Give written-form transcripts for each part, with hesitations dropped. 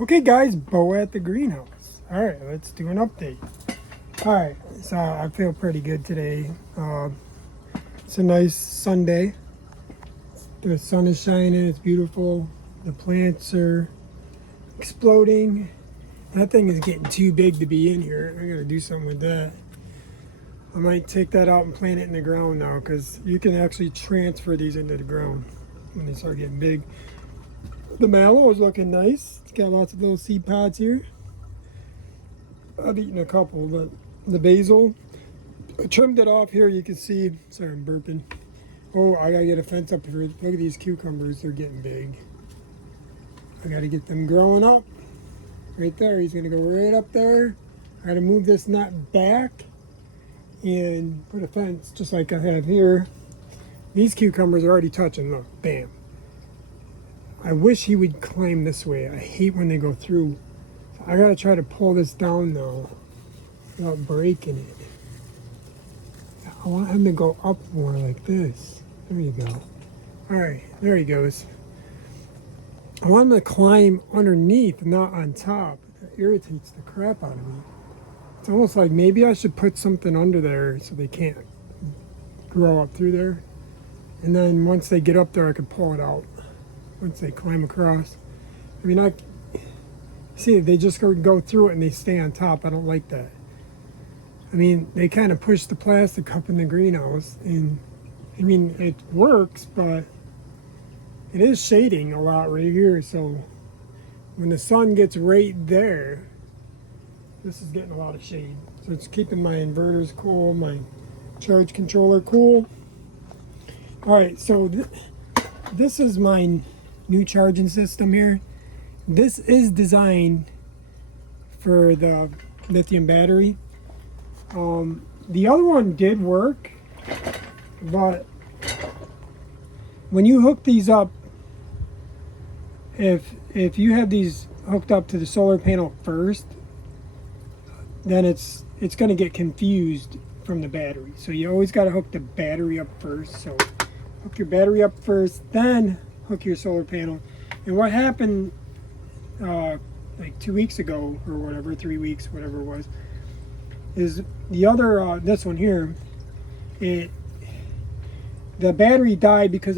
Okay guys, Bo at the greenhouse. Alright, let's do an update. Alright, so I feel pretty good today. It's a nice Sunday. The sun is shining, it's beautiful. The plants are exploding. That thing is getting too big to be in here. I gotta do something with that. I might take that out and plant it in the ground now, because you can actually transfer these into the ground when they start getting big. The mallow is looking nice. It's got lots of little seed pods here. I've eaten a couple, but the basil, I trimmed it off here. You can see, sorry, I'm burping. Oh, I gotta get a fence up here. Look at these cucumbers, they're getting big. I gotta get them growing up. Right there, he's gonna go right up there. I gotta move this nut back and put a fence just like I have here. These cucumbers are already touching, look, bam. I wish he would climb this way. I hate when they go through. So I gotta try to pull this down now without breaking it. I want him to go up more like this. There you go. All right, there he goes. I want him to climb underneath, not on top. That irritates the crap out of me. It's almost like maybe I should put something under there so they can't grow up through there. And then once they get up there, I could pull it out. Once they climb across. I mean, I see if they just go through it and they stay on top. I don't like that. I mean, they kind of push the plastic up in the greenhouse, and I mean, it works, but it is shading a lot right here. So when the sun gets right there, this is getting a lot of shade. So it's keeping my inverters cool, my charge controller cool. All right, so this is my new charging system here. This is designed for the lithium battery. The other one did work, but when you hook these up, if you have these hooked up to the solar panel first, then it's going to get confused from the battery. So you always got to hook the battery up first. So hook your battery up first, then hook your solar panel. And what happened like 2 weeks ago or whatever, 3 weeks, whatever it was, is the other this one here, the battery died because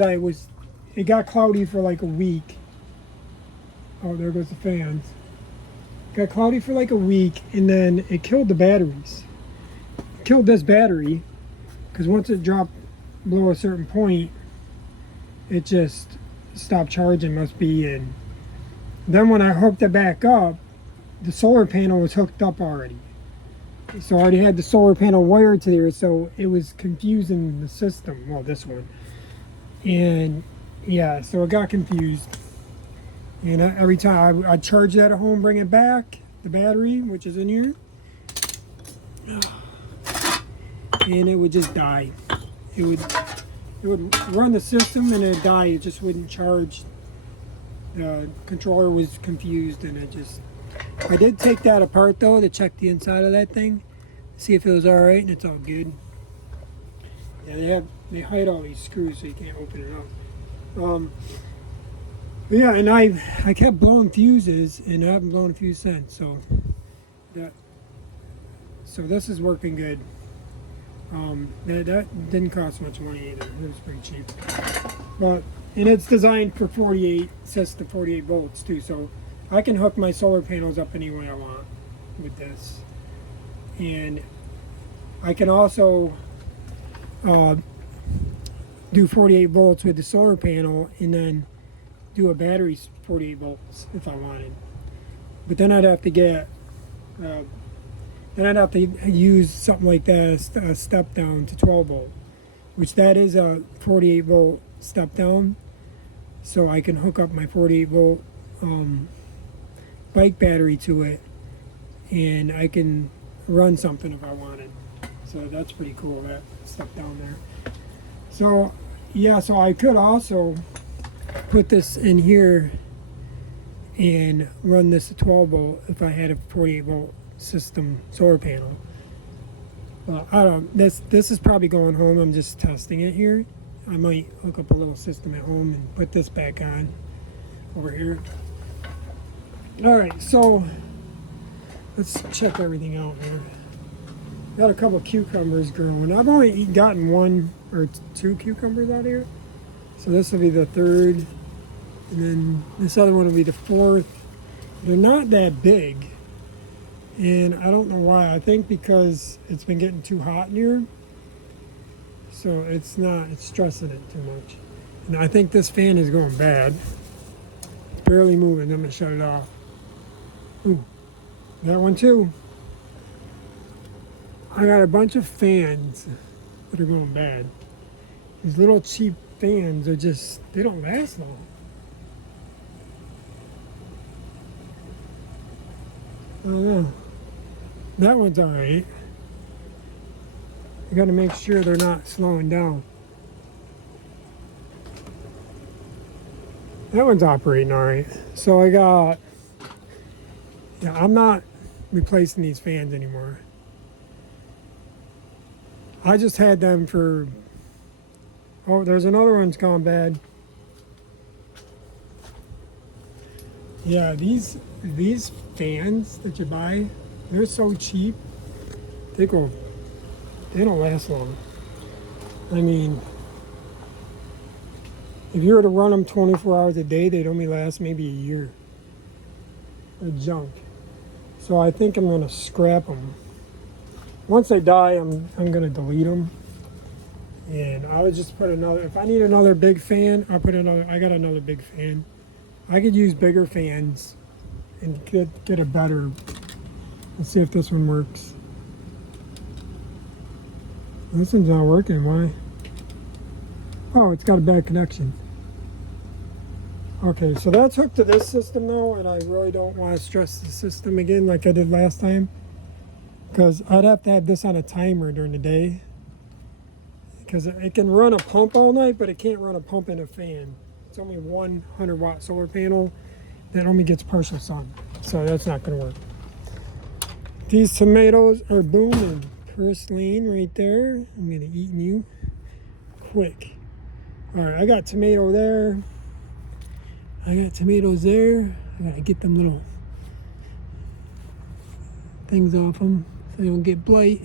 it got cloudy for like a week. Oh, there goes the fans. Got cloudy for like a week, and then it killed the batteries. It killed this battery because once it dropped below a certain point, it just stopped charging, must be. And then when I hooked it back up, the solar panel was hooked up already. So I already had the solar panel wired to there, so it was confusing the system. Well, this one. And yeah, so it got confused. And every time I'd charge that at home, bring it back, the battery, which is in here, and it would just die. It would run the system and it'd die. It just wouldn't charge. The controller was confused, and I did take that apart though to check the inside of that thing, see if it was all right, and it's all good. Yeah, they hide all these screws so you can't open it up. Yeah, and I kept blowing fuses, and I haven't blown a fuse since. So this is working good. That didn't cost much money either. It was pretty cheap. And it's designed for 48, sets to 48 volts too. So I can hook my solar panels up any way I want with this. And I can also do 48 volts with the solar panel, and then do a battery 48 volts if I wanted. But then I'd have to get use something like that, a step down to 12 volt, which that is a 48 volt step down. So I can hook up my 48 volt bike battery to it, and I can run something if I wanted. So that's pretty cool, that step down there. So yeah, so I could also put this in here and run this at 12 volt if I had a 48 volt system solar panel. I don't. This is probably going home. I'm just testing it here. I might hook up a little system at home and put this back on over here. All right, so let's check everything out here. Got a couple cucumbers growing. I've only gotten one or two cucumbers out here. So this will be the third, and then this other one will be the fourth. They're not that big, and I don't know why. I think because it's been getting too hot in here, so it's stressing it too much. And I think this fan is going bad. It's barely moving. I'm gonna shut it off. Ooh, that one too. I got a bunch of fans that are going bad. These little cheap fans are just, they don't last long. I don't know. That one's all right. You got to make sure they're not slowing down. That one's operating all right. So I got, yeah, I'm not replacing these fans anymore. I just had them for, oh, there's another one's gone bad. Yeah, these fans that you buy, they're so cheap. They don't last long. I mean, if you were to run them 24 hours a day, they'd only last maybe a year. They're junk. So I think I'm gonna scrap them. Once they die, I'm gonna delete them. And I would just put another, if I need another big fan, I'll put another, I got another big fan. I could use bigger fans and get a better, let's see if this one works. This one's not working, why? Oh, it's got a bad connection. Okay, so that's hooked to this system though, and I really don't want to stress the system again like I did last time. Because I'd have to have this on a timer during the day. Because it can run a pump all night, but it can't run a pump and a fan. It's only 100 watt solar panel that only gets partial sun. So that's not going to work. These tomatoes are booming. Purslane right there. I'm going to eat you quick. All right, I got tomato there. I got tomatoes there. I got to get them little things off them so they don't get blight.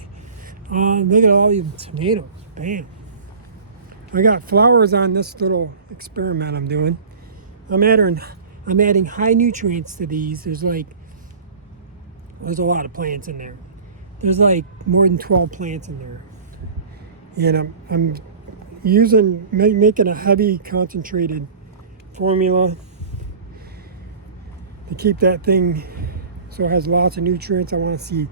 Look at all these tomatoes. Bam. I got flowers on this little experiment I'm doing. I'm adding high nutrients to these. There's a lot of plants in there. There's like more than 12 plants in there. And I'm making a heavy concentrated formula to keep that thing so it has lots of nutrients. I want to see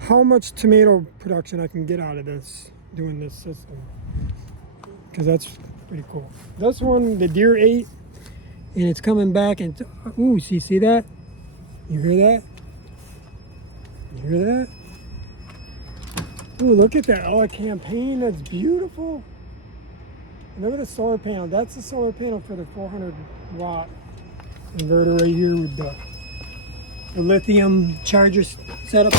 how much tomato production I can get out of this doing this system, because that's pretty cool. This one the deer ate, and it's coming back, and ooh, see that? You hear that? You hear that? Ooh, look at that. Oh, a campaign. That's beautiful. And look at the solar panel. That's the solar panel for the 400 watt inverter right here with the lithium charger set up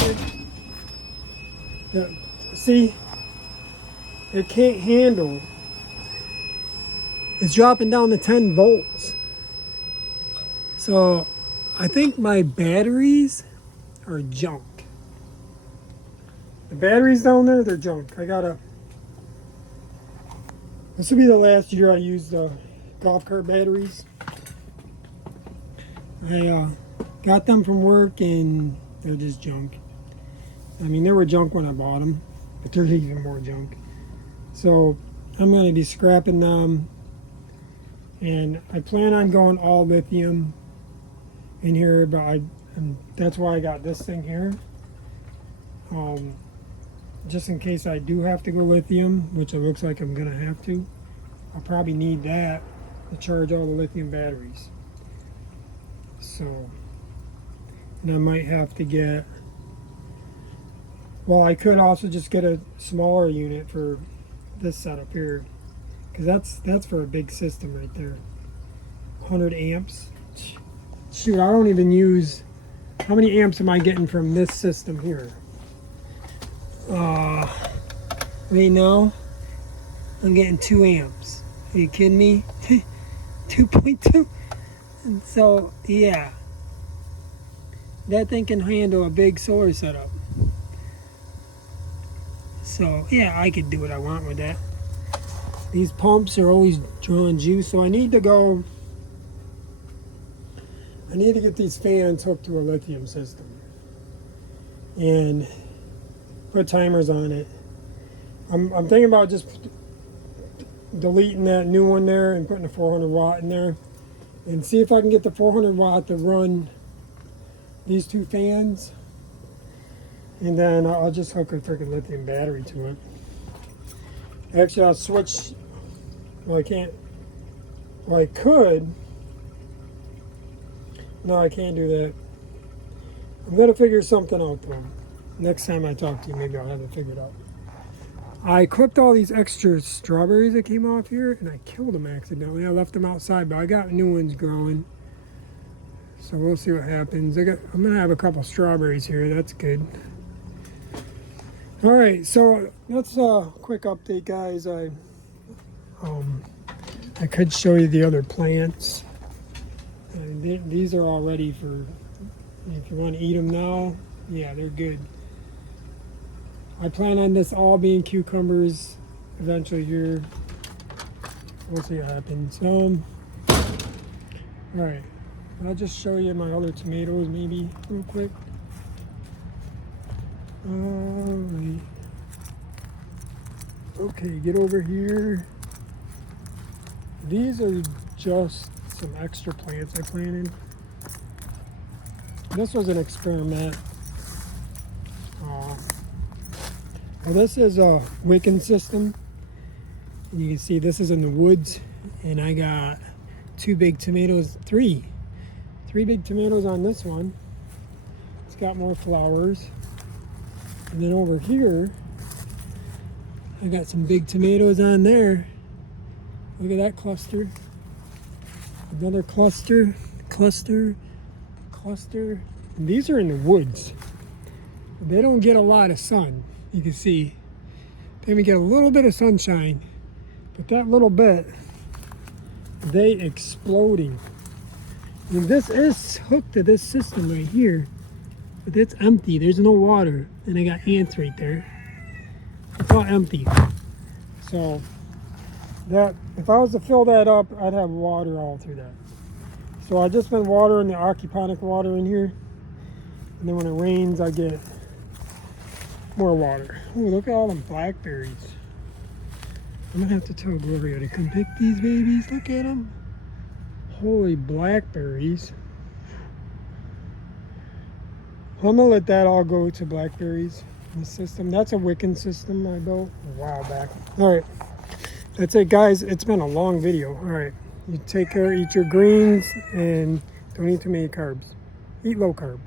there. See, it can't handle. It's dropping down to 10 volts. So I think my batteries are junk. The batteries down there, they're junk. This will be the last year I use the golf cart batteries. I got them from work and they're just junk. I mean, they were junk when I bought them, but they're even more junk. So I'm going to be scrapping them, and I plan on going all lithium in here, but that's why I got this thing here. Just in case I do have to go lithium, which it looks like I'm going to have to. I'll probably need that to charge all the lithium batteries. So, and I might have to get, well, I could also just get a smaller unit for this setup here, because that's for a big system right there. 100 amps. Shoot, I don't even use, how many amps am I getting from this system here? Wait, no, I'm getting 2 amps. Are you kidding me? 2.2. And so, yeah. that thing can handle a big solar setup. So yeah, I could do what I want with that. These pumps are always drawing juice, so I need to get these fans hooked to a lithium system and put timers on it. I'm thinking about just deleting that new one there and putting a 400 watt in there and see if I can get the 400 watt to run these two fans, and then I'll just hook a freaking lithium battery to it. Actually, I'll switch. Well, I can't. Well, I could. No, I can't do that. I'm gonna figure something out though. Next time I talk to you, maybe I'll have it figured out. I cooked all these extra strawberries that came off here, and I killed them accidentally. I left them outside, but I got new ones growing. So we'll see what happens. I'm gonna have a couple strawberries here. That's good. All right, so that's a quick update, guys. I could show you the other plants. These are all ready for, if you want to eat them now. Yeah, they're good. I plan on this all being cucumbers eventually here. We'll see what happens. All right, I'll just show you my other tomatoes maybe real quick. Alright. Okay, get over here. These are just some extra plants I planted. This was an experiment. Well, this is a wicking system. And you can see this is in the woods, and I got three big tomatoes on this one. It's got more flowers. And then over here, I got some big tomatoes on there. Look at that cluster. Another cluster. And these are in the woods. They don't get a lot of sun. You can see they may get a little bit of sunshine, but that little bit, they exploding. And this is hooked to this system right here, but it's empty. There's no water, and I got ants right there. It's all empty. So that if I was to fill that up, I'd have water all through that. So I just been watering the aquaponic water in here, and then when it rains, I get more water. Oh, look at all them blackberries. I'm gonna have to tell Gloria to come pick these babies. Look at them. Holy blackberries. I'm gonna let that all go to blackberries in the system. That's a wicking system I built a while back. All right, that's it, guys. It's been a long video. All right, you take care, eat your greens, and don't eat too many carbs. Eat low carb.